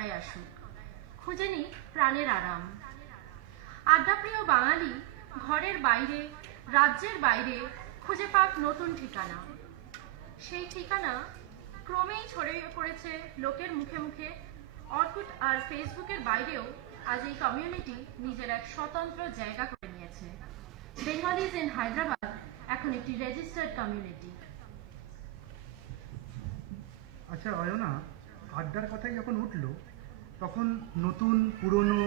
গলায় আসুক, খুঁজে নিক প্রাণের আরাম। আড্ডাপ্রিয় বাঙালি ঘরের বাইরে, রাজ্যের বাইরে খুঁজে পাক নতুন ঠিকানা। সেই ঠিকানা ক্রমেই ছড়িয়ে পড়েছে লোকের মুখে মুখে। অর্কুট আর ফেসবুকের বাইরেও আজ এই কমিউনিটি নিজের এক স্বতন্ত্র জায়গা করে নিয়েছে। বেঙ্গলিজ ইন হায়দ্রাবাদ এখন একটি রেজিস্টার্ড কমিউনিটি। আচ্ছা অয়না, আড্ডার কথাই যখন উঠলো তখন নতুন পুরনো,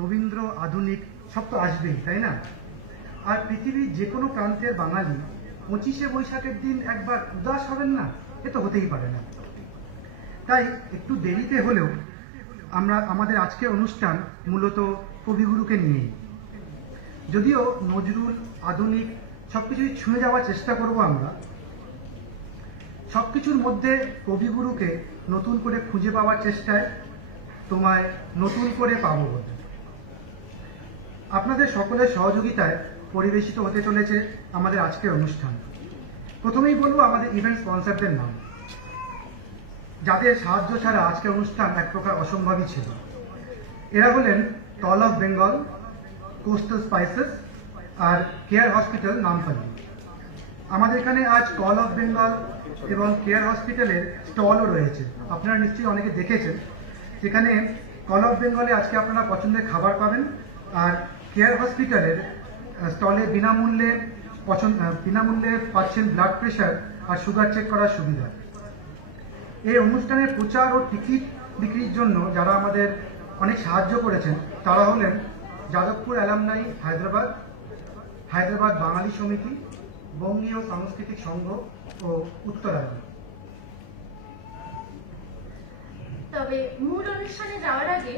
রবীন্দ্র, আধুনিক সব তো আসবেই, তাই না? আর পৃথিবীর যে কোনো প্রান্তের বাঙালি 25শে বৈশাখের দিন একবার উদাস হবেন না, এ তো হতেই পারে না। তাই একটু দেরিতে হলেও আমাদের আজকের অনুষ্ঠান মূলত কবিগুরুকে নিয়েই। যদিও নজরুল, আধুনিক সবকিছুই ছুঁয়ে যাওয়ার চেষ্টা করব আমরা, সবকিছুর মধ্যে কবিগুরুকে নতুন করে খুঁজে পাওয়ার চেষ্টায় তোমায় নতুন করে পাবো বলে। আপনাদের সকলের সহযোগিতায় পরিবেশিত হতে চলেছে আমাদের আজকের অনুষ্ঠান। প্রথমেই বলবো আমাদের ইভেন্ট স্পন্সরদের নাম, যাদের সাহায্য ছাড়া আজকের অনুষ্ঠান এক প্রকার অসম্ভবই ছিল। এরা হলেন Call of Bengal, Coastal Spices আর কেয়ার হসপিটাল নামপাল্লি। আমাদের এখানে আজ কল অফ বেঙ্গল এবং কেয়ার হসপিটালের স্টলও রয়েছে, আপনারা নিশ্চয়ই অনেকে দেখেছেন। যেখানে কল অফ বেঙ্গলে আজকে আপনারা পছন্দের খাবার পাবেন, আর কেয়ার হসপিটালের স্টলে বিনামূল্যে পাচ্ছেন ব্লাড প্রেশার আর সুগার চেক করার সুবিধা। এই অনুষ্ঠানের প্রচার ও টিকিট বিক্রির জন্য যারা আমাদের অনেক সাহায্য করেছেন তারা হলেন যাদবপুর অ্যালামনাই হায়দ্রাবাদ, হায়দ্রাবাদ বাঙালি সমিতি, বঙ্গীয় সাংস্কৃতিক সংঘ ও উত্তরায়ণ। তবে মূল অনুষ্ঠানে যাওয়ার আগে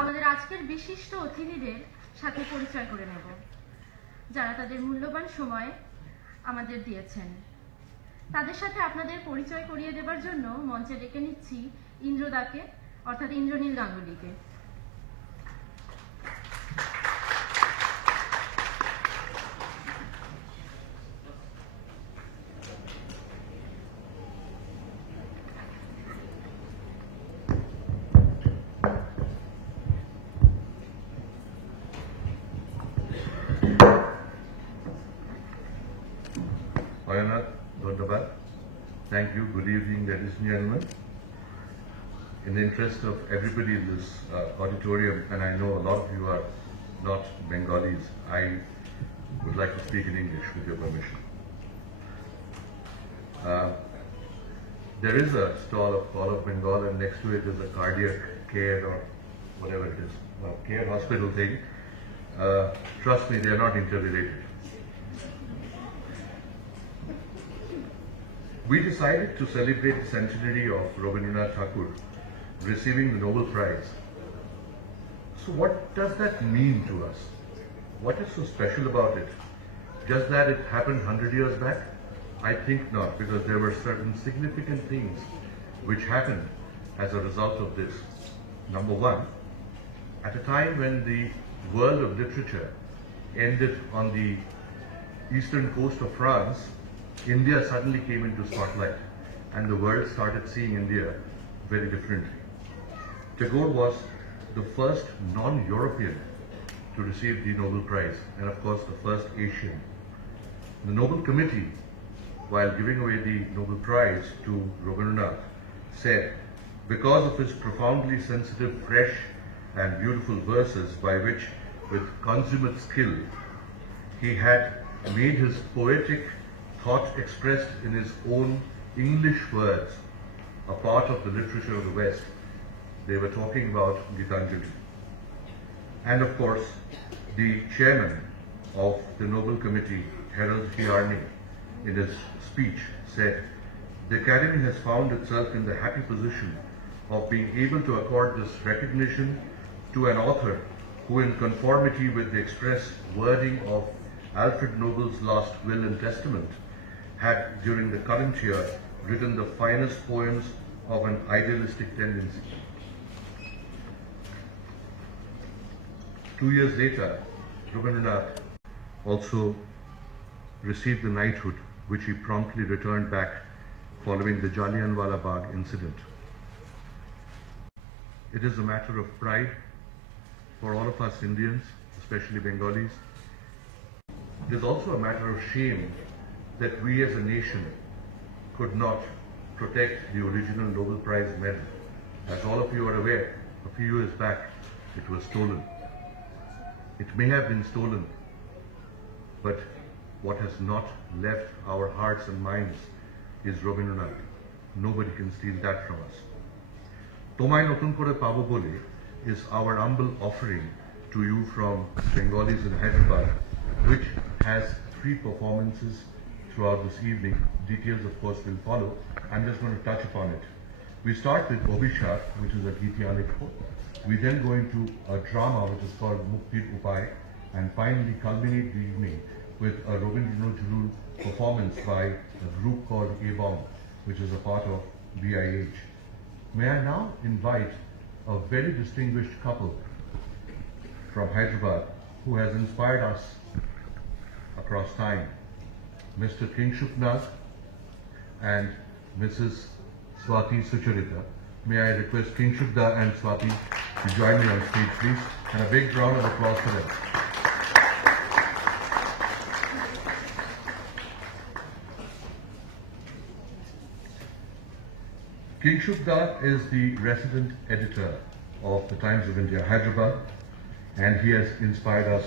আমাদের আজকের বিশিষ্ট অতিথিদের সাথে পরিচয় করে নেব, যারা তাদের মূল্যবান সময় আমাদের দিয়েছেন। তাদের সাথে আপনাদের পরিচয় করিয়ে দেবার জন্য মঞ্চে ডেকে নিচ্ছি ইন্দ্রদাকে, অর্থাৎ Indranil গাঙ্গুলিকে। Ayana, Dhanyabad. Thank you. Good evening, ladies and gentlemen. In the interest of everybody in this auditorium, and I know a lot of you are not Bengalis, I would like to speak in English with your permission. There is a stall of Call of Bengal, and next to it is a cardiac care or whatever it is, care hospital thing. Trust me, they are not interrelated. We decided to celebrate the centenary of Rabindranath Tagore receiving the Nobel Prize. So what does that mean to us? What is so special about it? Just that it happened 100 years back? I think not, because there were certain significant things which happened as a result of this. Number one, at a time when the world of literature ended on the eastern coast of France, India suddenly came into spotlight, and the world started seeing India very differently. Tagore was the first non-European to receive the Nobel Prize, and of course the first Asian. The Nobel Committee, while giving away the Nobel Prize to Rabindranath, said, because of his profoundly sensitive, fresh and beautiful verses by which, with consummate skill, he had made his poetic thought expressed in his own English words a part of the literature of the West. They were talking about Gitanjali. And of course, the chairman of the Nobel Committee, Harold Hiarney, in his speech said, the Academy has found itself in the happy position of being able to accord this recognition to an author who, in conformity with the express wording of Alfred Nobel's last will and testament, had during the current year written the finest poems of an idealistic tendency. 2 years later, Rabindranath also received the knighthood, which he promptly returned back following the Jallianwala Bagh incident. It is a matter of pride for all of us Indians, especially Bengalis. It is also a matter of shame that we as a nation could not protect the original Nobel Prize medal. As all of you are aware, a few years back it was stolen. It may have been stolen, but what has not left our hearts and minds is Rabindranath. Nobody can steal that from us. Tomai Notun Kore Pabo Bole is our humble offering to you from Bengalis in Hyderabad, which has 3 performances throughout this evening. Details, of course, will follow. I'm just going to touch upon it. We start with Obishat, which is a Gityaniko. We then go into a drama which is called Muktir Upai, and finally culminate the evening with a Rabindranath Jhulul performance by a group called Ebong, which is a part of BIH. May I now invite a very distinguished couple from Hyderabad who has inspired us across time, Mr. Kingshuk Nag and Mrs. Swati Sucharita. May I request Kingshuk Da and Swati to join me on stage, please, and a big round of applause for them. Kingshuk Da is the resident editor of the Times of India, Hyderabad, and he has inspired us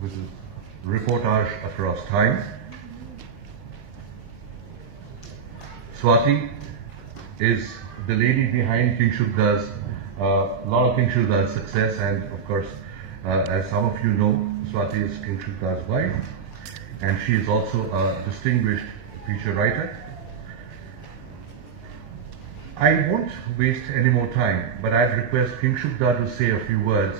with a reportage across time. Swati is the lady behind Kingshuk Da's, a lot of Kingshuk Da's success, and of course, as some of you know, Swati is Kingshuk Da's wife, and she is also a distinguished feature writer. I won't waste any more time, but I'd request Kingshuk Da to say a few words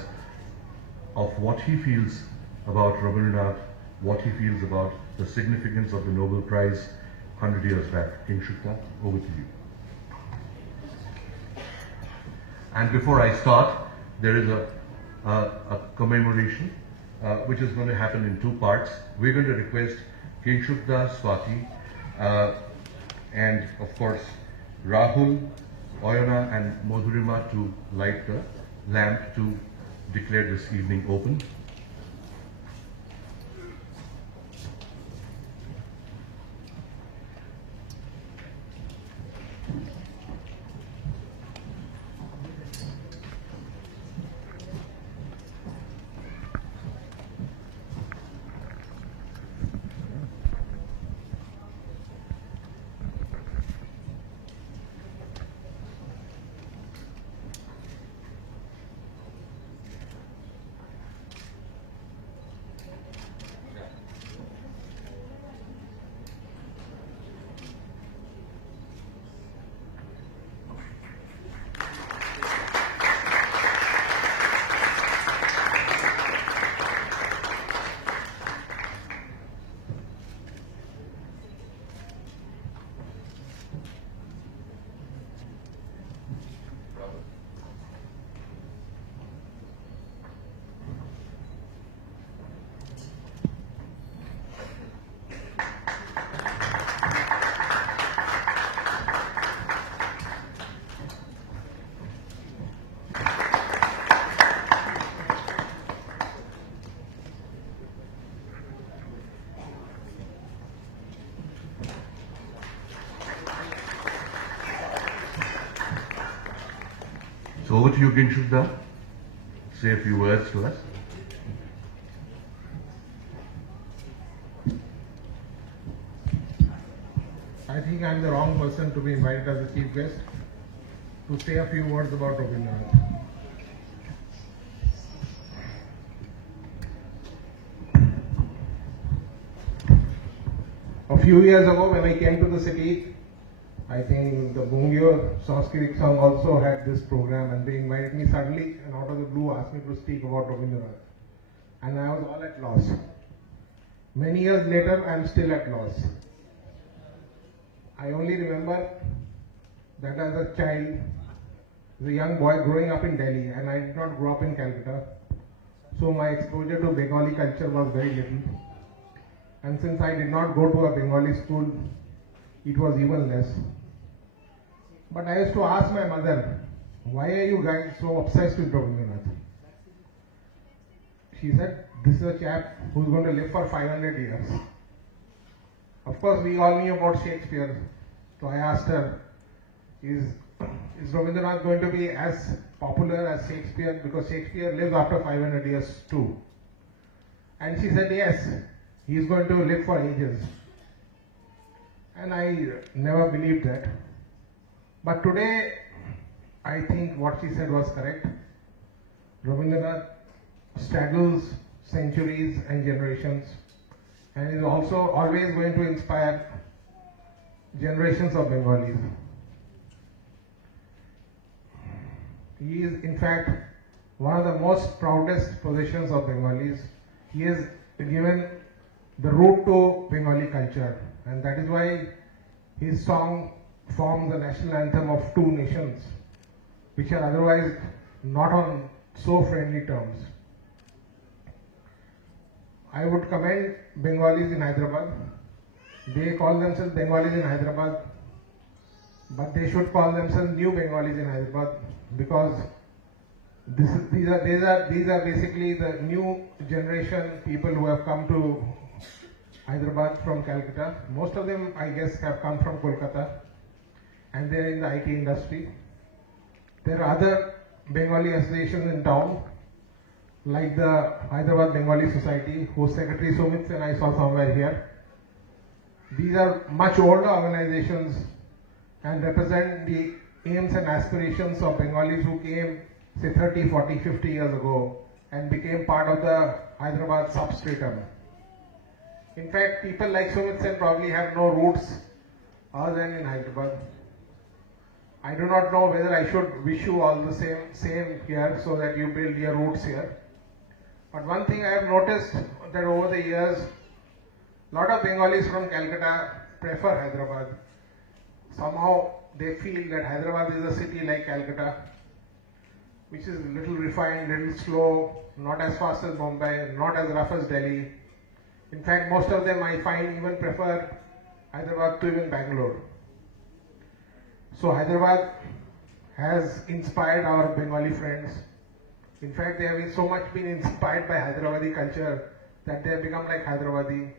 of what he feels about Rabindranath, what he feels about the significance of the Nobel Prize 100 years back. Kingshuk Da, over to you. And before I start, there is a commemoration which is going to happen in 2 parts. We're going to request Kingshuk Da, Swati, and of course Rahul, Oyana and Madhurima to light the lamp to declare this evening open. So over to you, Kingshuk Da. Say a few words to us. I think I am the wrong person to be invited as a chief guest to say a few words about Rabindranath. A few years ago when I came to the city, I think the Bungyo Sanskrit song also had this program, and they invited me suddenly and out of the blue asked me to speak about Rabindranath. And I was all at loss. Many years later, I am still at loss. I only remember that as a child, as a young boy growing up in Delhi, and I did not grow up in Calcutta, so my exposure to Bengali culture was very little. And since I did not go to a Bengali school, it was even less. But I used to ask my mother why are you guys so obsessed with Rabindranath? She said, this is a chap who's going to live for 500 years. Of course, we all knew about Shakespeare. So I asked her, is Rabindranath going to be as popular as Shakespeare? Because Shakespeare lives after 500 years too. And she said, yes, he's going to live for ages. And I never believed that. But today, I think what she said was correct. Rabindranath straddles centuries and generations, and is also always going to inspire generations of Bengalis. He is, in fact, one of the most proudest possessions of Bengalis. He has given the root to Bengali culture, and that is why his song forms the national anthem of two nations, which are otherwise not on so friendly terms. I would commend Bengalis in Hyderabad. They call themselves Bengalis in Hyderabad, but they should call themselves New Bengalis in Hyderabad, because these are basically the new generation people who have come to Hyderabad from Calcutta. Most of them, I guess, have come from Kolkata, and they are in the IT industry. There are other Bengali associations in town, like the Hyderabad Bengali Society, whose secretary Sumit Sen I saw somewhere here. These are much older organizations and represent the aims and aspirations of Bengalis who came, say, 30, 40, 50 years ago and became part of the Hyderabad substratum. In fact, people like Sumit Sen probably have no roots other than in Hyderabad. I do not know whether I should wish you all the same here so that you build your roots here. But one thing I have noticed that over the years, a lot of Bengalis from Calcutta prefer Hyderabad. Somehow they feel that Hyderabad is a city like Calcutta, which is a little refined, little slow, not as fast as Mumbai, not as rough as Delhi. In fact, most of them I find even prefer Hyderabad to even Bangalore. So Hyderabad has inspired our Bengali friends. In fact, they have so much been inspired by Hyderabadi culture that they have become like Hyderabadi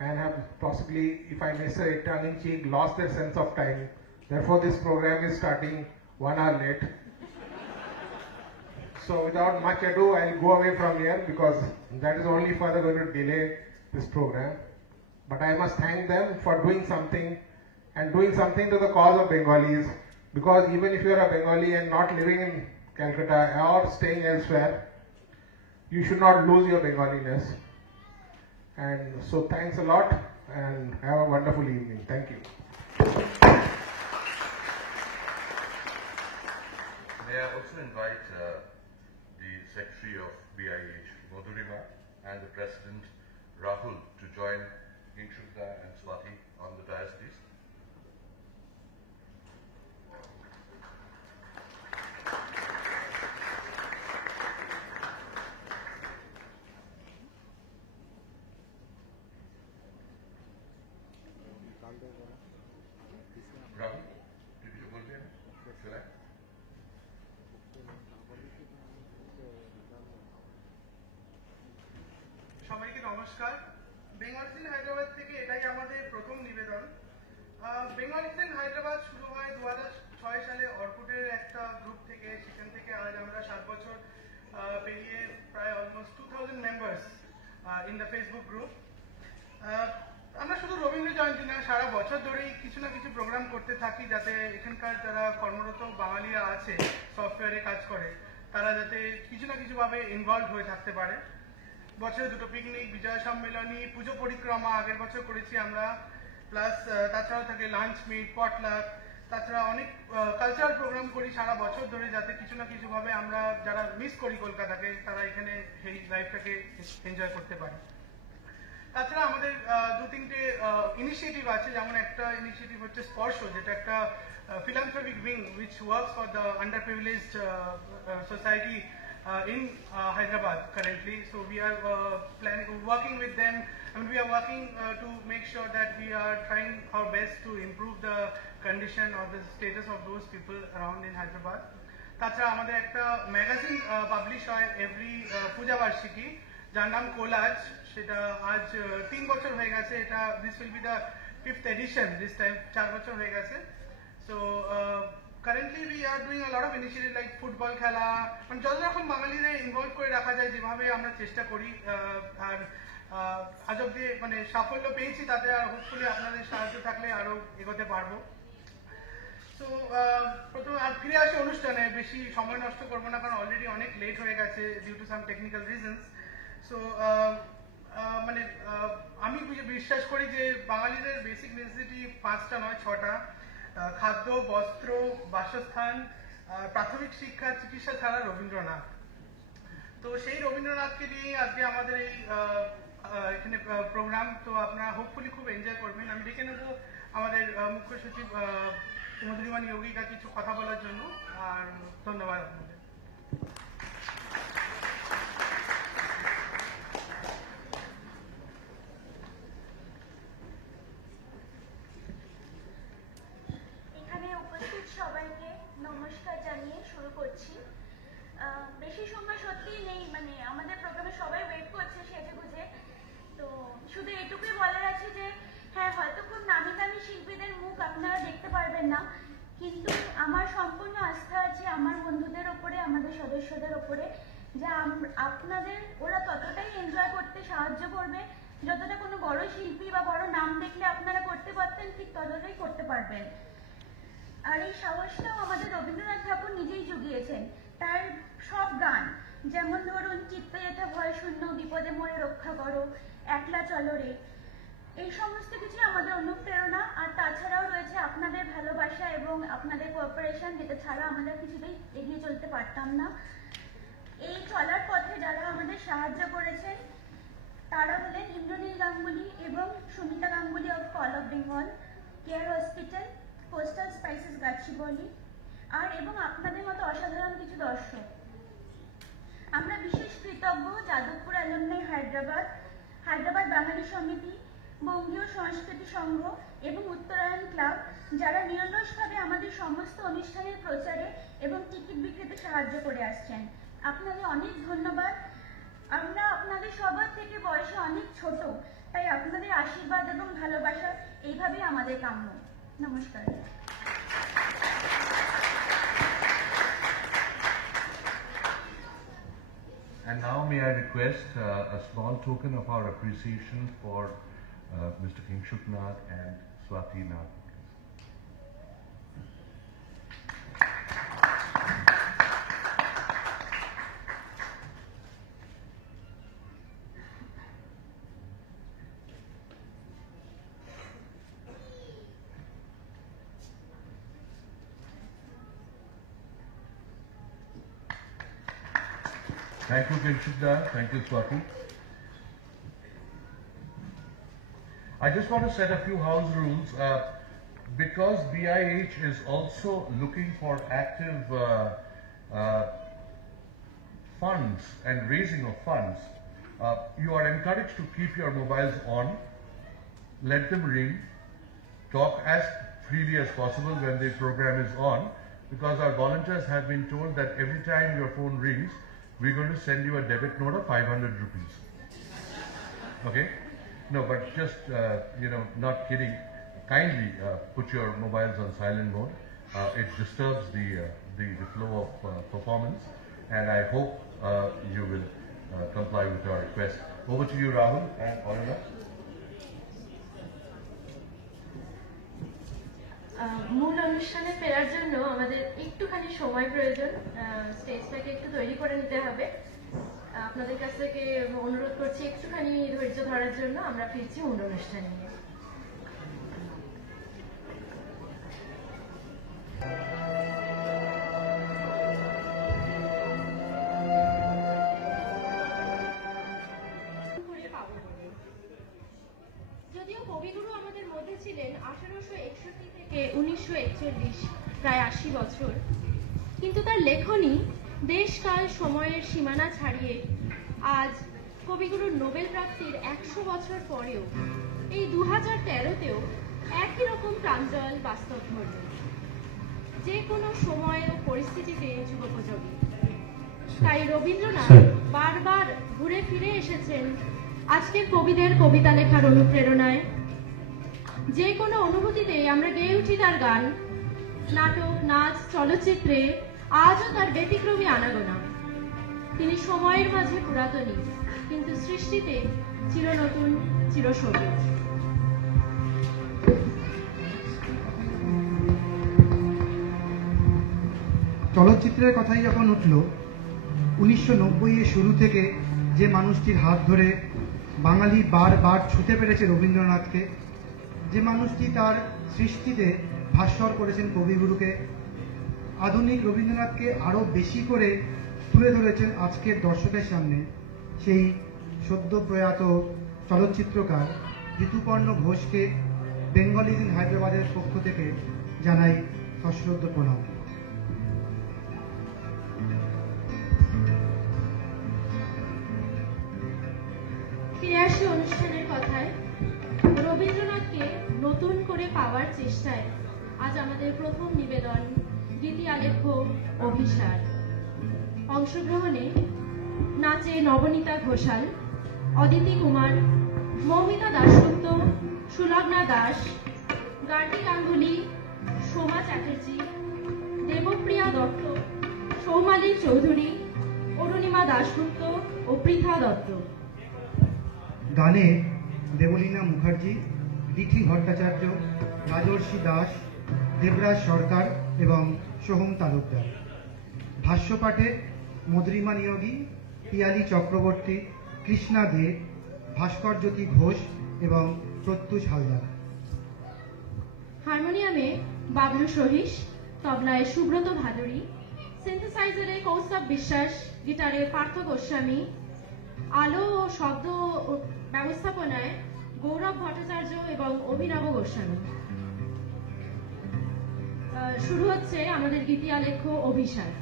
and have possibly, if I may say, tongue-in-cheek, lost their sense of time. Therefore, this program is starting 1 hour late. So without much ado, I'll go away from here because that is only further going to delay this program. But I must thank them for doing something and doing something to the cause of Bengalis, because even if you are a Bengali and not living in Calcutta or staying elsewhere, you should not lose your Bengaliness. And so thanks a lot and have a wonderful evening. Thank you. May I also invite the Secretary of BIH, Madhurima, and the President, Rahul, to join Inshruta and Swati on the dais, please. Rahul, did you go there? Shall I? সবাইকে নমস্কার। Bengal in Hyderabad থেকে এটাই আমাদের প্রথম নিবেদন। Bengal in Hyderabad শুরু হয় 2006 সালে অর্কুটের একটা গ্রুপ থেকে। সেখান থেকে আজ আমরা 7 বছর পেরিয়ে প্রায় almost 2000 members in the Facebook group. আমরা শুধু রবীন্দ্র জয়ন্তী না, সারা বছর ধরেই কিছু না কিছু প্রোগ্রাম করতে থাকি যাতে এখানকার যারা কর্মরত বাঙালিরা আছে, সফটওয়্যারে কাজ করে, তারা যাতে কিছু না কিছুভাবে ইনভলভ হয়ে থাকতে পারে। বছরে দুটো পিকনিক, বিজয় সম্মেলনী, পুজো পরিক্রমা আগের বছর করেছি আমরা, প্লাস তাছাড়াও থাকে লাঞ্চ মিট, পটলাক, তাছাড়া অনেক কালচারাল প্রোগ্রাম করি সারা বছর ধরে, যাতে কিছু না কিছুভাবে আমরা যারা মিস করি কলকাতাকে তারা এখানে সেই লাইফটাকে এনজয় করতে পারে। তাছাড়া আমাদের 2-3টে ইনিশিয়েটিভ আছে, যেমন একটা ইনিশিয়েটিভ হচ্ছে স্পর্শ, যেটা একটা philanthropic wing which works for the underprivileged society in Hyderabad currently. So we are working with them, and we are working to make sure that we are trying our best to improve the condition or the status of those people around in Hyderabad. তাছাড়া আমাদের একটা magazine publish হয় every পূজাবার্ষিকী, যার নাম collage. সেটা আজ 3 বছর হয়ে গেছে। এটা this will be the 5th edition this time, 4 বছর হয়ে গেছে। So currently we are doing a lot of initiative like football খেলা, মানে যত রকম বাঙালিদের ইনভলভ করে রাখা যায় যেভাবে আমরা চেষ্টা করি। আর আজ অব্দি মানে সাফল্য পেয়েছি তাতে, আর হোপফুলি আপনাদের সাহায্য থাকলে আরো এগোতে পারবো। তো প্রথমে আর ফিরে আসি অনুষ্ঠানে, বেশি সময় নষ্ট করবো না, কারণ অলরেডি অনেক লেট হয়ে গেছে due to some technical reasons. So মানে আমি বিশ্বাস করি যে বাঙালিদের বেসিক নেসেসিটি 5টা নয় 6টা: খাদ্য, বস্ত্র, বাসস্থান, প্রাথমিক শিক্ষা, চিকিৎসা ছাড়া রবীন্দ্রনাথ। তো সেই রবীন্দ্রনাথকে নিয়ে আজকে আমাদের এই এখানে প্রোগ্রাম। তো আপনারা হোপফুলি খুব এনজয় করবেন। আমি ডেকে নেবো আমাদের মুখ্য সচিব মধুরিমণি যোগীকা কিছু কথা বলার জন্য। আর ধন্যবাদ আপনাদের। এখানে উপস্থিত সবাইকে নমস্কার জানিয়ে শুরু করছি। বেশি সময় সত্যিই নেই, মানে আমাদের প্রোগ্রামে সবাই ওয়েট করছে সেজে গুজে। তো শুধু এটুকুই বলার আছে যে হ্যাঁ, হয়তো খুব নামি দামি শিল্পীদের মুখ আপনারা দেখতে পারবেন না, কিন্তু আমার সম্পূর্ণ আস্থা আছে আমার বন্ধুদের ওপরে, আমাদের সদস্যদের ওপরে, যা আপনাদের ওরা ততটাই এনজয় করতে সাহায্য করবে যতটা কোনো বড় শিল্পী বা বড় নাম দেখলে আপনারা করতে পারতেন, ঠিক ততটাই করতে পারবেন। আর এই সাহসটাও আমাদের রবীন্দ্রনাথ ঠাকুর নিজেই জুগিয়েছেন। তার সব গান, যেমন ধরুন চিত্তে যেতে ভয় শূন্য, বিপদে মরে রক্ষা করো, একলা চলো রে, এই সমস্ত কিছু আমাদের অনুপ্রেরণা। আর তাছাড়াও রয়েছে আপনাদের ভালোবাসা এবং আপনাদের কোঅপারেশন, যেটা ছাড়া আমরা কিছুতেই এগিয়ে চলতে পারতাম না। এই চলার পথে যারা আমাদের সাহায্য করেছেন তারা হলেন ইন্দ্রনীল গাঙ্গুলি এবং Sumita Ganguly of Call of Bengal, Care Hospital, Coastal Spices Gachibowli, আর এবং আপনাদের মতো অসাধারণ কিছু দর্শক। আমরা বিশেষ কৃতজ্ঞ যাদবপুর অ্যালুমনাই হায়দ্রাবাদ, হায়দ্রাবাদ বাঙালি সমিতি, বঙ্গীয় সংস্কৃতি সংঘ এবং উত্তরায়ণ ক্লাব, যারা নিরলসভাবে আমাদের সমস্ত অনুষ্ঠানের প্রচারে এবং টিকিট বিক্রিতে সাহায্য করে আসছেন। আপনাদের অনেক ধন্যবাদ। আমরা আপনাদের সবার থেকে বয়সে অনেক ছোট, তাই আপনাদের আশীর্বাদ এবং ভালোবাসা এইভাবেই আমাদের কাম্য। নমস্কার। And now may I request a small token of our appreciation for Mr. Kingshuk Nag and Swati Nag. Thank you, Kingshuk Nag. Thank you, Swati. I just want to set a few house rules. Because BIH is also looking for active funds and raising of funds, you are encouraged to keep your mobiles on, let them ring, talk as freely as possible when the program is on, because our volunteers have been told that every time your phone rings, we're going to send you a debit note of 500 rupees. Okay? No, but just, not kidding. Kindly put your mobiles on silent mode. It disturbs the flow of performance, and I hope you will comply with our request. Over to you, Rahul and Aurora. মূল অনুষ্ঠানে ফেরার জন্য আমাদের একটুখানি সময় প্রয়োজন। স্টেজটাকে একটু তৈরি করে নিতে হবে। আপনাদের কাছ থেকে অনুরোধ করছি একটুখানি ধৈর্য ধরার জন্য। আমরা ফিরছি মূল অনুষ্ঠান নিয়ে। যদিও কবিগুরু আমাদের মধ্যে ছিলেন 1861 থেকে 1941, প্রায় 80 বছর, কিন্তু তার লেখনী দেশকাল সময়ের সীমানা ছাড়িয়ে আজ কবিগুরুর নোবেল প্রাপ্তির 100 বছর পরেও এই 2013তেও একই রকম প্রাঞ্জল বাস্তব ধর্ম। যে কোনো সময় ও পরিস্থিতিতে যুগোপযোগী। তাই রবীন্দ্রনাথ বারবার ঘুরে ফিরে এসেছেন আজকের কবিদের কবিতা লেখার অনুপ্রেরণায়। যে কোনো অনুভূতিতে আমরা গেয়ে উঠি তার গান, নাটক, নাচ, চলচ্চিত্রে আজও তার ব্যতিক্রমী আনাগোনা। তিনি সময়ের মাঝে পুরাতনী, কিন্তু সৃষ্টিতে চিরনতুন, চিরসবুজ। চলচ্চিত্রের কথাই যখন উঠল, 1990-এর শুরু থেকে যে মানুষটির হাত ধরে বাঙালি বারবার ছুঁতে পেরেছে রবীন্দ্রনাথকে, যে মানুষটি তার সৃষ্টিতে ভাস্বর করেছেন কবিগুরুকে, আধুনিক রবীন্দ্রনাথকে আরও বেশি করে তুলে ধরেছেন আজকের দর্শকের সামনে, সেই সদ্য প্রয়াত চলচ্চিত্রকার ঋতুপর্ণ ঘোষকে বেঙ্গলিজ ইন হায়দ্রাবাদের পক্ষ থেকে জানাই সশ্রদ্ধ প্রণাম। ফিরে আসি অনুষ্ঠানের কথায়। রবীন্দ্রনাথকে নতুন করে পাওয়ার চেষ্টায় আজ আমাদের প্রথম নিবেদন গীতি আলেখ্য অভিসার। অংশগ্রহণে নাচে নবনীতা ঘোষাল, অদিতি কুমার, মৌমিতা দাশগুপ্ত, সুলগ্না দাস, গার্গী গাঙ্গুলি, সোমা চ্যাটার্জি, দেবপ্রিয়া দত্ত, সৌমালী চৌধুরী, অরুণিমা দাশগুপ্ত ও পৃথা দত্ত। গানে দেবলীনা মুখার্জি, দিঠি ভট্টাচার্য, রাজর্ষি দাস, দেবরাজ সরকার এবং সোহম তালুকদার। ভাষ্যপাঠে মধুরিমা নিয়োগী, পিয়ালি চক্রবর্তী, কৃষ্ণা দে, ভাস্কর জ্যোতি ঘোষ এবং প্রত্যুষ হালদার। হারমোনিয়ামে বাবলু সহিস, তবলায় সুব্রত ভাদুরী, সিনথেসাইজারে কৌস্তব বিশ্বাস, গিটারে পার্থ গোস্বামী, আলো ও শব্দ ব্যবস্থাপনায় গৌরব ভট্টাচার্য এবং অভিনব গোস্বামী। শুরু হচ্ছে আমাদের গীতি আলেখ্য অভিসার।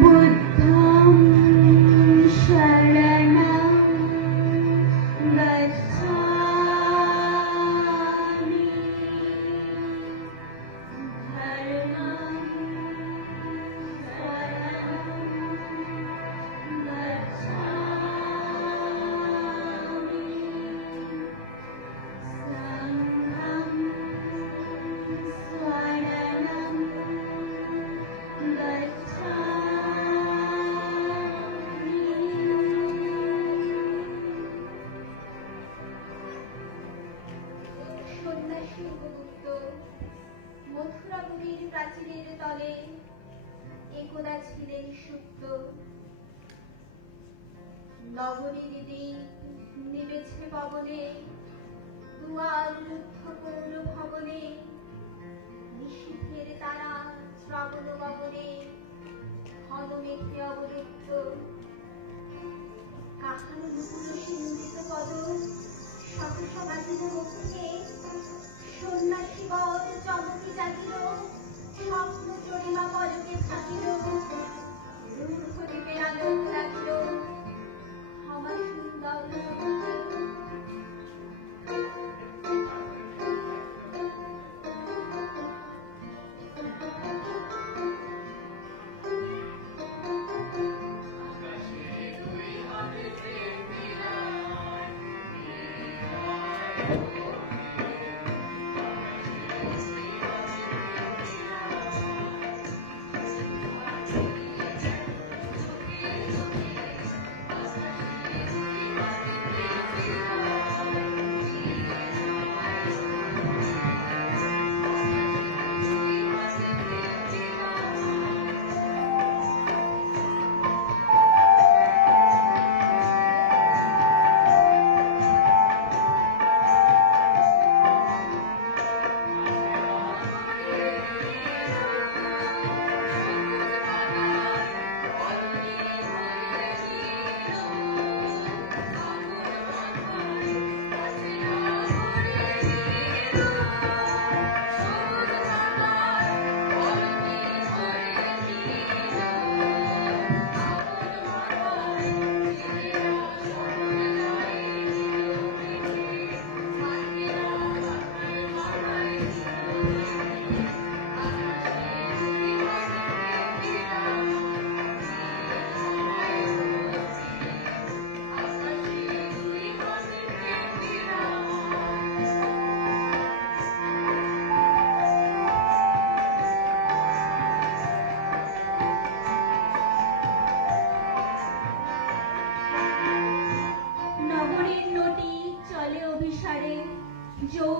বুদ্ধং শরণং গচ্ছামি, ধর্মং শরণং গচ্ছামি, সংঘং শরণং সন্ন্যাসী উপযুক্ত মথুরাপুরীর প্রাচীরের তলে একদা ছিলেন সুপ্ত। নগরীর দিন নেমেছে পবনে, দুয়ার রুদ্ধ করল ভবনে, নিশীথের তারা শ্রাবণ গগনে ঘন মেঘে অবরুদ্ধ। কাহার মুকুল সিন্দিত পদ শত বাজিল মুখে, সন্ন্যাসী বর চমকে জাগিল, স্বপ্ন চরিমা পলকে থাকিল, রূঢ় দ্বীপের আলোক লাগিল, আমার সুন্দর আকাশে তুই হবে প্রেম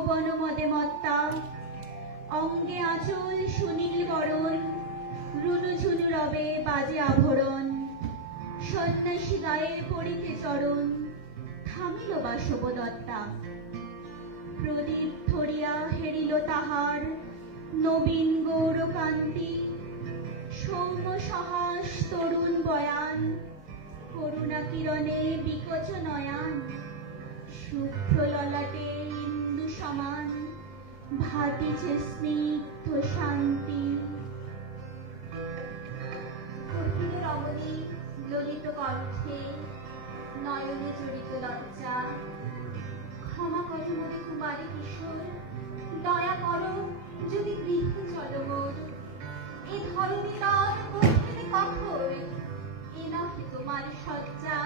যৌবন মদে মত্তা, অঙ্গে আঁচল সুনীল বরণ, রুনু ঝুনু রবে বাজে আভরণ, সন্ন্যাসী গায়ে পড়িতে চরণ, থামিল বাসবদত্তা। প্রদীপ ধরিয়া হেরিল তাহার নবীন গৌরকান্তি, সৌম্য সহাস তরুণ বয়ান, করুণা কিরণে বিকচ নয়ান, শুভ্র ললাটে ইন্দু সমান, ভাতিছে স্নিগ্ধ শান্তি। কহিল রমণী ললিত কণ্ঠে, নয়নে জড়িত লজ্জা, ক্ষমা কর মোরে কুমারী কিশোর, দয়া করো যদি গৃহে চলো মোর। এ ধরণী তার কঠিন কঠোর, এ নহে তোমার সজ্জা।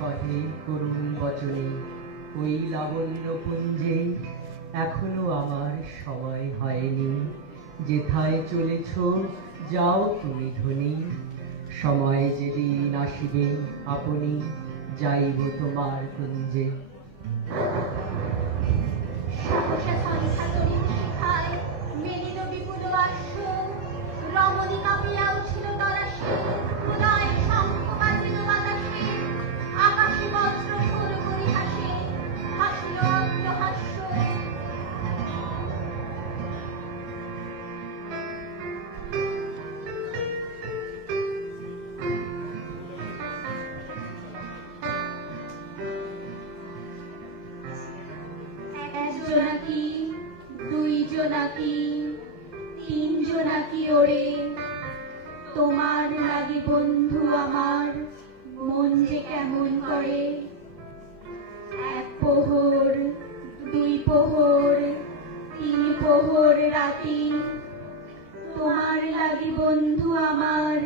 পথে করুণ বচনে ওই লাবণ্য পুঞ্জে এখনো আমার সময় হয়নি। যেথায় চলেছ যাও তুমি ধ্বনি, সময় যেদিন আসিবে আপনি যাইব তোমার কুঞ্জে। সহসা সন্ধ্যা তরিণ শিখায় মেলিল বিপুল বাস্য, রমণী কাঁপিয়া উঠিল তরাসে, উদয় শঙ্খ বাজিল বাতাসে, আকাশে বজ্র সুর করি হাসে, হাসিল অট্টহাস্য। জোনাকি, দুই জোনাকি, তিন জোনাকি ওড়ে তোমার লাগি বন্ধু আমার মন যে কেমন করে। এক প্রহর, দুই প্রহর, তিন প্রহর রাতি, তোমার লাগি বন্ধু আমার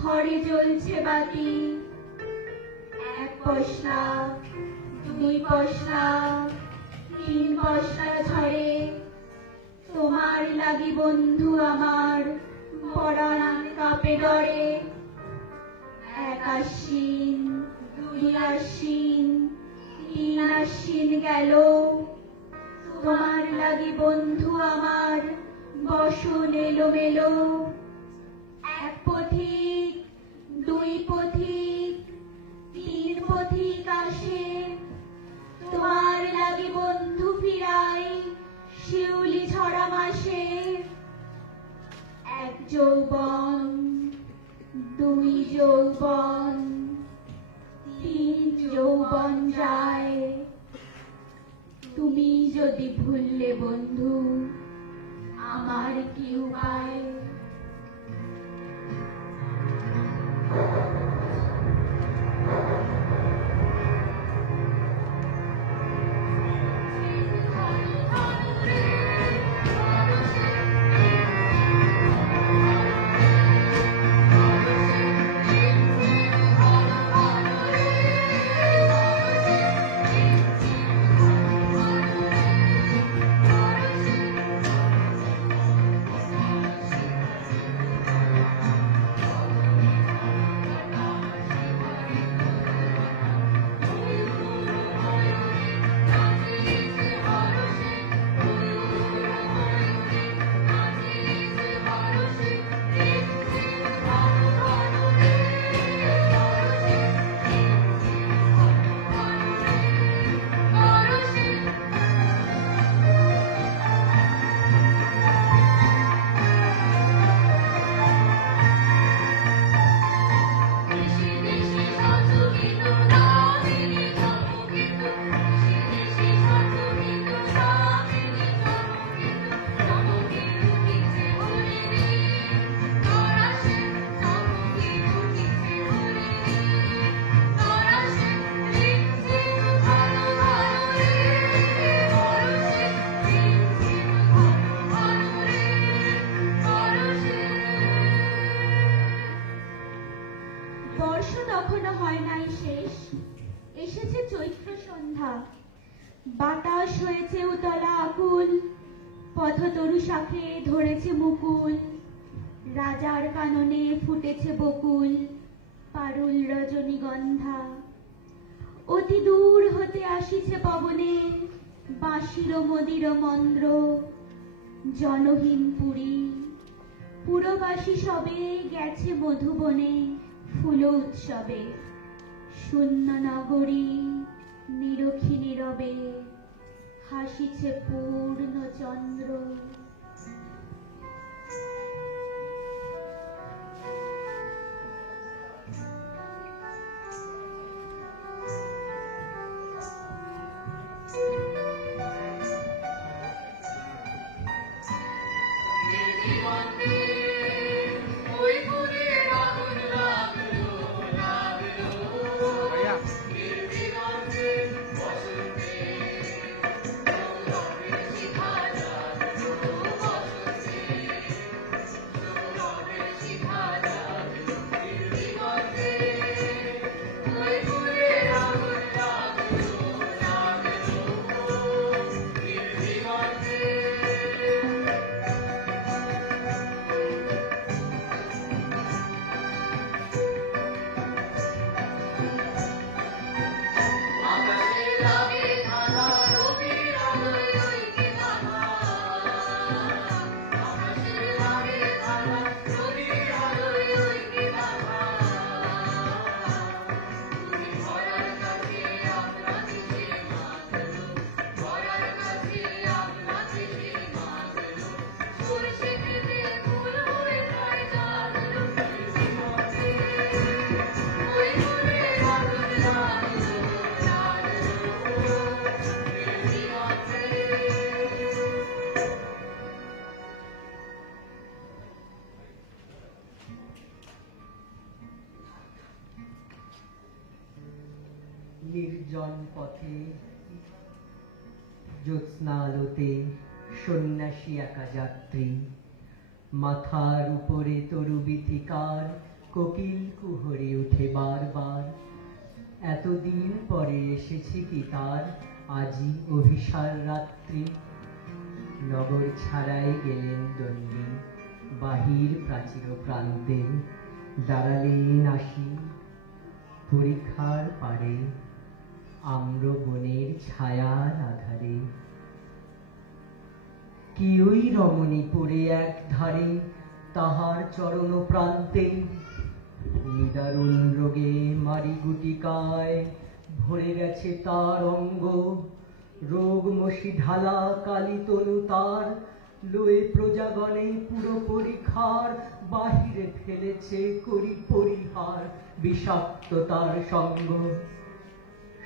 ঘরে জ্বলছে বাতি। এক পশলা, দুই পশলা, তিন পশলা ঝরে, তোমার লাগি বন্ধু আমার পরাণ কাঁপে ডরে। এক আশ্বিন, দুই আশ্বিন, তিন আশ্বিন গেল, তোমার লাগি বন্ধু আমার বসন এলোমেলো। এক পথিক, দুই পথিক, তিন পথিক আসে, তোমার লাগি বন্ধু ফিরাই শিউলি ছড়া মাসে। এক যৌবন, দুই যৌবন, তিন যৌবন যায়, তুমি যদি ভুললে বন্ধু আমার কি উপায়। বাতাস হয়েছে উতলা আকুল, পথতরু শাখে ধরেছে মুকুল, রাজার কাননে ফুটেছে বকুল, পারুল রজনীগন্ধা। অতি দূর হতে আসিছে পবনে বাঁশির মদির মন্দ্র। জনহীন পুরী, পুরবাসী সবে গেছে মধুবনে ফুল উৎসবে। শূন্য নগরী নিরখী নীরবে হাসিছে পূর্ণ চন্দ্র। Yeah. নির্জন পথে জ্যোৎস্না আলোতে সন্ন্যাসী একা যাত্রী, মাথার উপরে তরু বিথিকার কোকিল কুহরে উঠে বারবার। এতদিন পরে এসেছে কি তার আজি অভিসার রাত্রি। নগর ছাড়াই গেলেন দণ্ডী, বাহির প্রাচীর প্রান্তে দাঁড়ালেন আসি পরীক্ষার পারে, আম্র বনের ছায়ার আধারে। কি ওই রমণী পড়ে এক ধারে তাহার চরণ প্রান্তে, নিদারুণ রোগে মারি গুটিকায় ভরে গেছে তার অঙ্গ। রোগ মশি ঢালা কালী তনু তার, লয়ে প্রজাগণে পুরো পরীক্ষার বাহিরে ফেলেছে করি পরিহার বিষাক্ত তার সঙ্গ।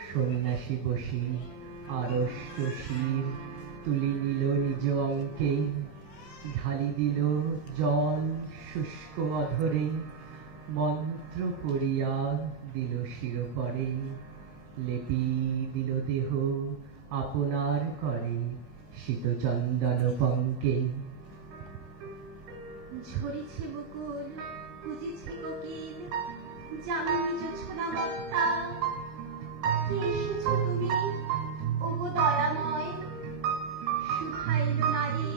সন্ন্যাসী বসি আড়ষ্ট শির তুলি নিল নিজ অঙ্কে, ঢালি দিল জল শুষ্ক অধরে, মন্ত্র পড়িয়া দিল শিরোপরে, লেপি দিল দেহ আপনার করে শীত চন্দন পঙ্কে। ঝরিছে বকুল, কুজিছে কোকিল, জামিনী জোছনা বক্তা। কি এসেছো তুমি, ওগো দয়াময়, শুধাইল নারী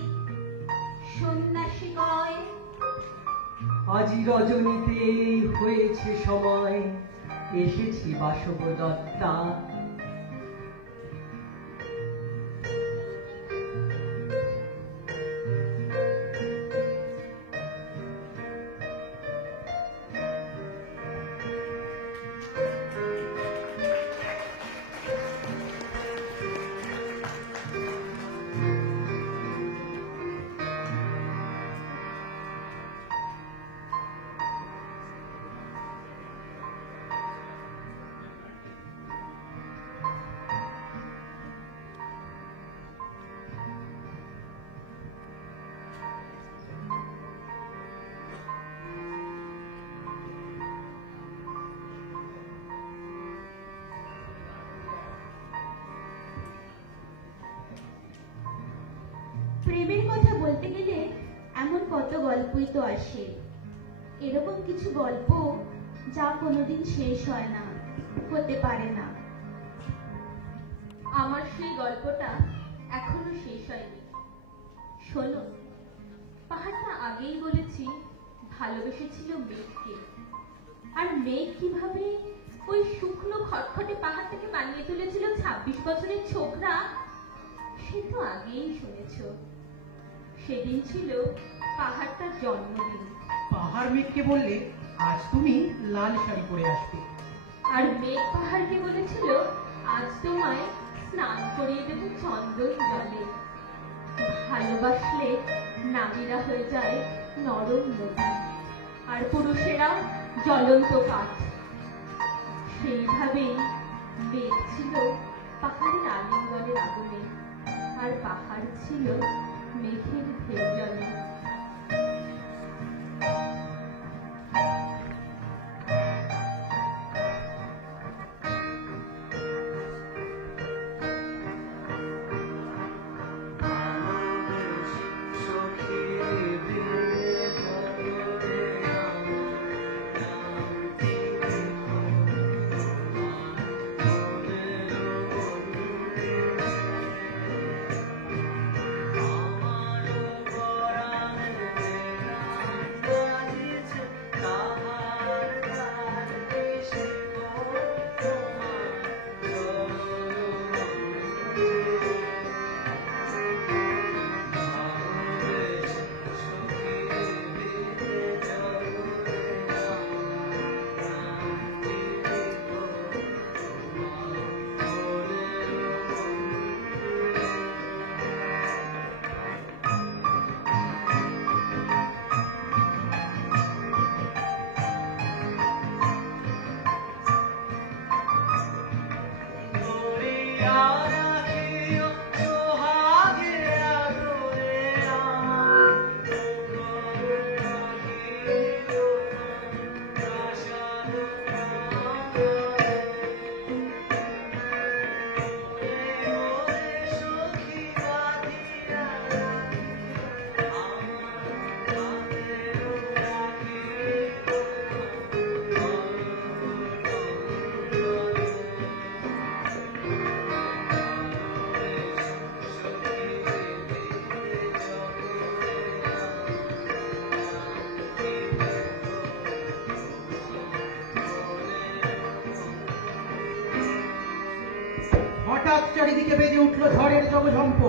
সন্ন্যাসী কয়। আজি রজনীতে হয়েছে সময়, এসেছি বাসব দত্তা। প্রেমের কথা বলতে গেলে এমন কত গল্পই তো আসে। এরকম কিছু গল্প যা কোনোদিন শেষ হয় না, হতে পারে না। আমার সেই গল্পটা এখনো শেষ হয়নি। শোনো, পাহাড়টা আগেই বলেছি ভালোবেসেছিল মেঘকে, আর মেঘ কিভাবে ওই শুকনো খটখটে পাহাড়টাকে বানিয়ে তুলেছিল 26 বছরের ছোকরা, সে তো আগেই শুনেছ। সেদিন ছিল পাহাড়টার জন্মদিন। পাহাড় মেঘকে বললে আজ তুমি লাল শাড়ি পরে আসবে, আর মেঘ পাহাড়কে বলেছিল আজ তোমায় স্নান করিয়ে দেব চন্দন জলে। ভালোবাসলে নারীরা হয়ে যায় নরম নদী, আর পুরুষেরা জ্বলন্ত কাঠ। সেইভাবেই মেঘ ছিল পাহাড়ের আলিঙ্গনের আগুনে, আর পাহাড় ছিল মেঘের ঢেউ জলে। চারিদিকে বেজে উঠল ঝড়ের জগঝম্প।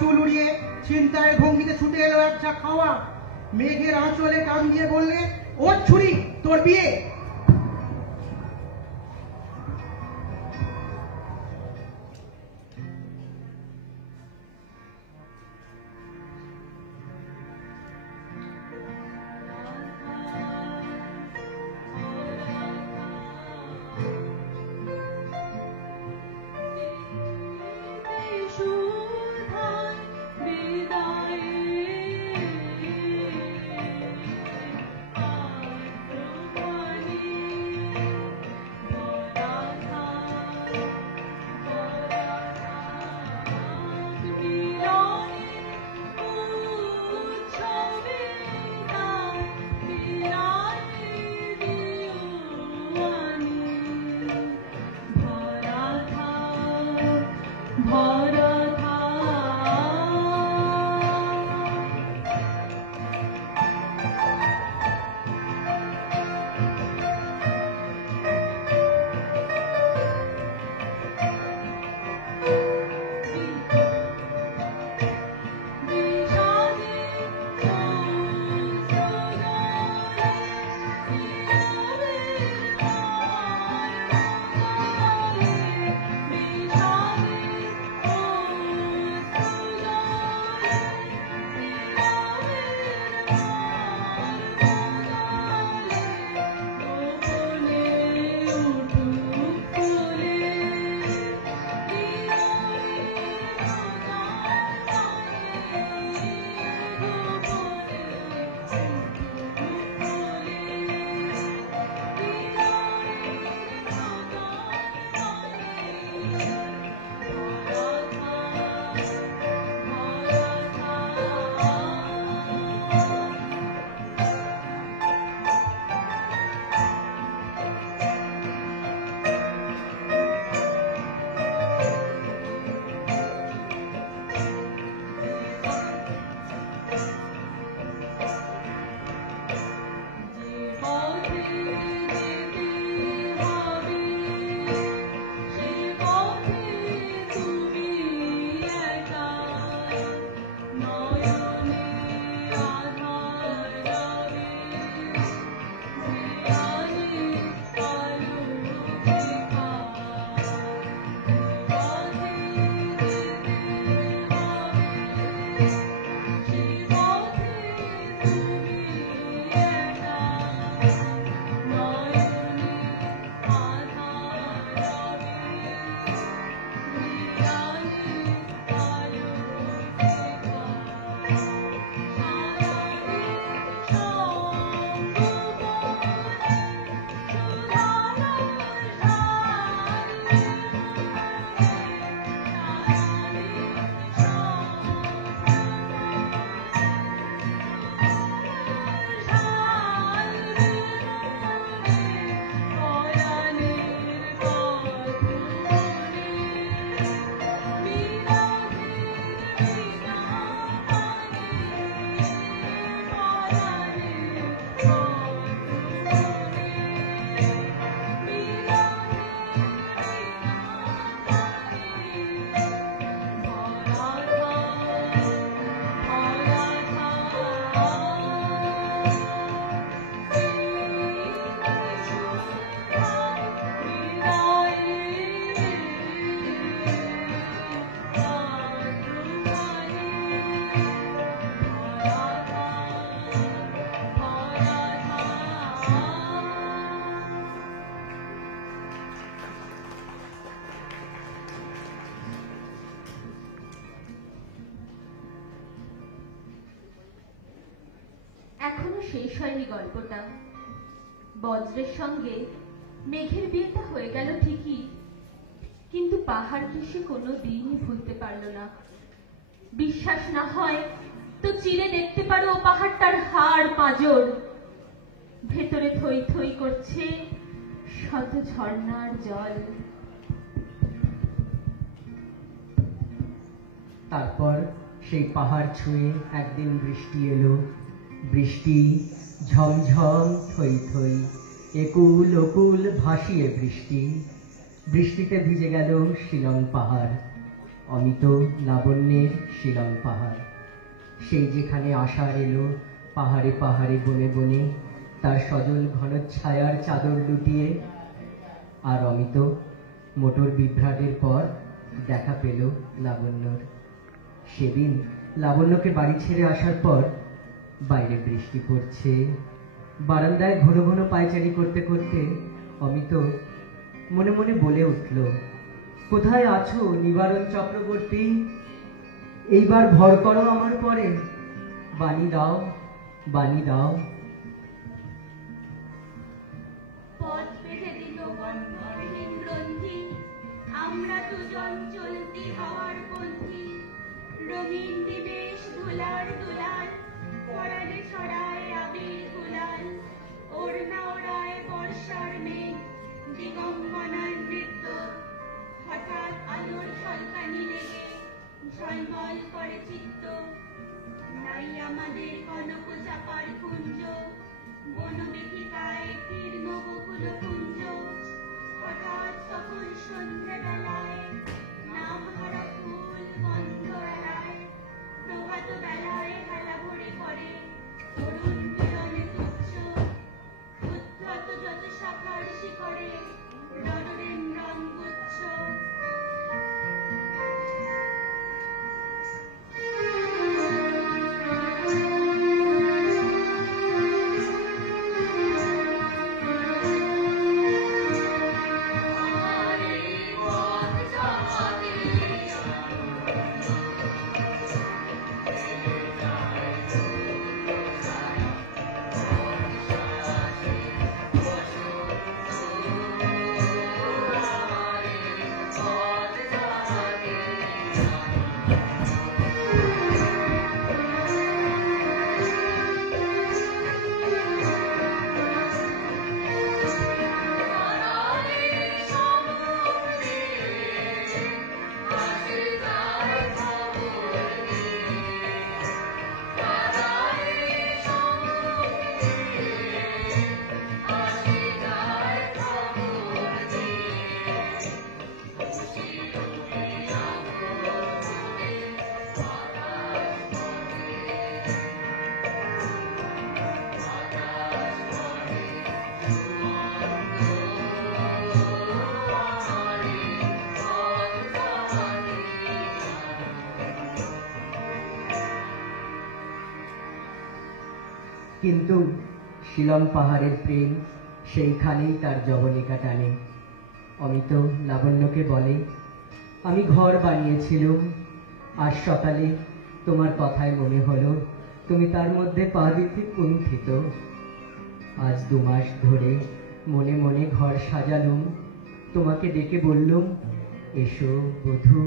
চুল উড়িয়ে চিন্তায় ভঙ্গিতে ছুটে এলো একটা খাওয়া, মেঘের আঁচলে কান দিয়ে বললে, ওর ছুরি তোর বিয়ে। এখনো শেষ হয়নি গল্পটা। বজ্রের সঙ্গে মেঘের বিয়েটা হয়ে গেল ঠিকই, কিন্তু পাহাড়কে সে কোনো দিনই ভুলতে পারল না। বিশ্বাস না হয় তো চিরে দেখতে পারো ও পাহাড়টার হাড় পাঁজর। ভেতরে থই থই করছে শত ঝর্ণার জল। তারপর সেই পাহাড় ছুঁয়ে একদিন বৃষ্টি এলো। বৃষ্টি ঝমঝম থই থই, একুল ওকুল ভাসিয়ে বৃষ্টি। বৃষ্টিতে ভিজে গেল শিলং পাহাড়, অমিত লাবণ্যের শিলং পাহাড়। সেই যেখানে আষাঢ় এলো পাহাড়ে পাহাড়ে বনে বনে তার সজল ঘন ছায়ার চাদর লুটিয়ে। আর অমিত মোটর বিভ্রাটের পর দেখা পেল লাবণ্যর। সেদিন লাবণ্যকে বাড়ি ছেড়ে আসার পর বাইরে বৃষ্টি পড়ছে। বারান্দায় ঘন ঘন পায়চারি করতে করতে অমিত মনে মনে বলে উঠল, কোথায় আছো নিবারণ চক্রবর্তী? এইবার ভর করো আমার পরে, বাণী দাও, বাণী দাও। পথ বেঁধে দিল বন্ধহীন গ্রন্থি, আমরা দুজন চলতি হওয়ার পন্থী। রঙিন দিবেশ ধুলার দুলাল, পরালে ছড়ায় আবির গুলাল। ওড়না ওড়ায় বর্ষার মেঘ, দিগম্বনার নৃত্য। হঠাৎ আলোর ঝলকানি লেগে ঝলমল করে চিত্ত। নাই আমাদের কনক চাপার কুঞ্জ, বনবেদিকায় তীর্ণ বকুল কুঞ্জ। হঠাৎ তখন সন্ধ্যেবেলায় নাম হারা ফুল গন্ধ এলায়। প্রভাত বেলায় হেলা ভরে পড়ে তরুণ কিরণে তুচ্ছ। উদ্ধত যত শাখার শিখরে রণরেন্দ্রন গুচ্ছ। কিন্তু শিলং পাহাড়ের প্রেম সেইখানেই তার জবনিকা টানে। অমিত লাবণ্যকে বলে, আমি ঘর বানিয়েছিলুম, আজ সকালে তোমার কথায় মনে হলো তুমি তার মধ্যে পা দিতে কুণ্ঠিত। আজ 2 মাস ধরে মনে মনে ঘর সাজালুম, তোমাকে ডেকে বললুম, এসো বধূ,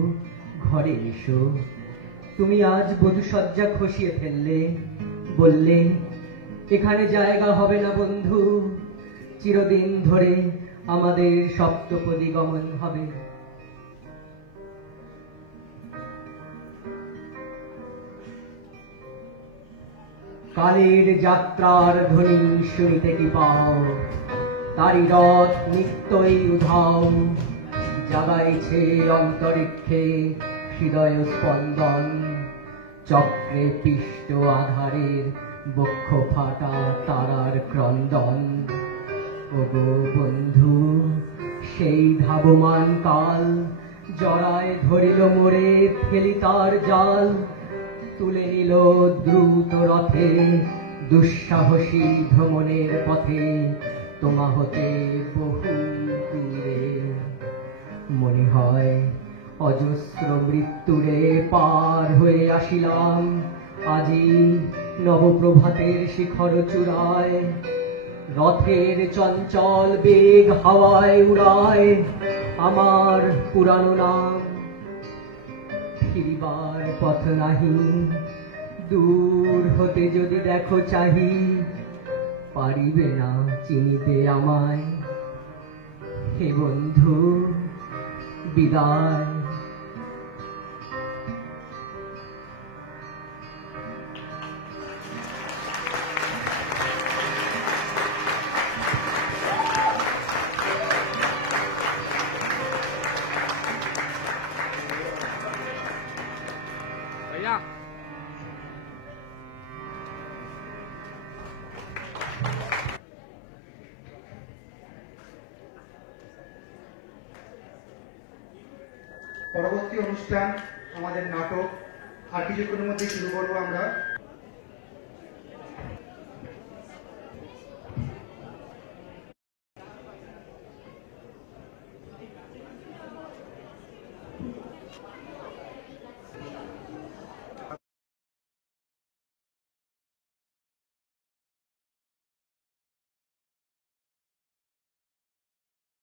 ঘরে এসো। তুমি আজ বধূসজ্জা খসিয়ে ফেললে, বললে, এখানে জায়গা হবে না বন্ধু, চিরদিন ধরে আমাদের সপ্তপদী গমন হবে। কালের যাত্রার ধ্বনি শুনিতে কি পাও, তারি রথ নিত্যই উধাও। জাগাইছে অন্তরিক্ষে হৃদয় স্পন্দন, চক্রে পিষ্ট আধারের বক্ষ ফাটা তারার ক্রন্দন। ওগো বন্ধু, সেই ধাবমান কাল জড়ায় ধরিল মোরে ফেলি তার জাল। তুলে নিল দ্রুত রথে দুঃসাহসী ভ্রমণের পথে, তোমা হতে বহু দূরে। মনে হয় অজস্র মৃত্যুরে পার হয়ে আসিলাম, আজি নবপ্রভাতের শিখর চূড়ায় রথের চঞ্চল বেগ হাওয়ায় উড়ায় আমার পুরানো নাম। ফিরিবার পথ নাহি, দূর হতে যদি দেখো চাহি, পারিবে না চিনিতে আমায়। হে বন্ধু বিদায়। পরবর্তী অনুষ্ঠান আমাদের নাটক আর কিছুক্ষণের মধ্যে শুরু করবো আমরা।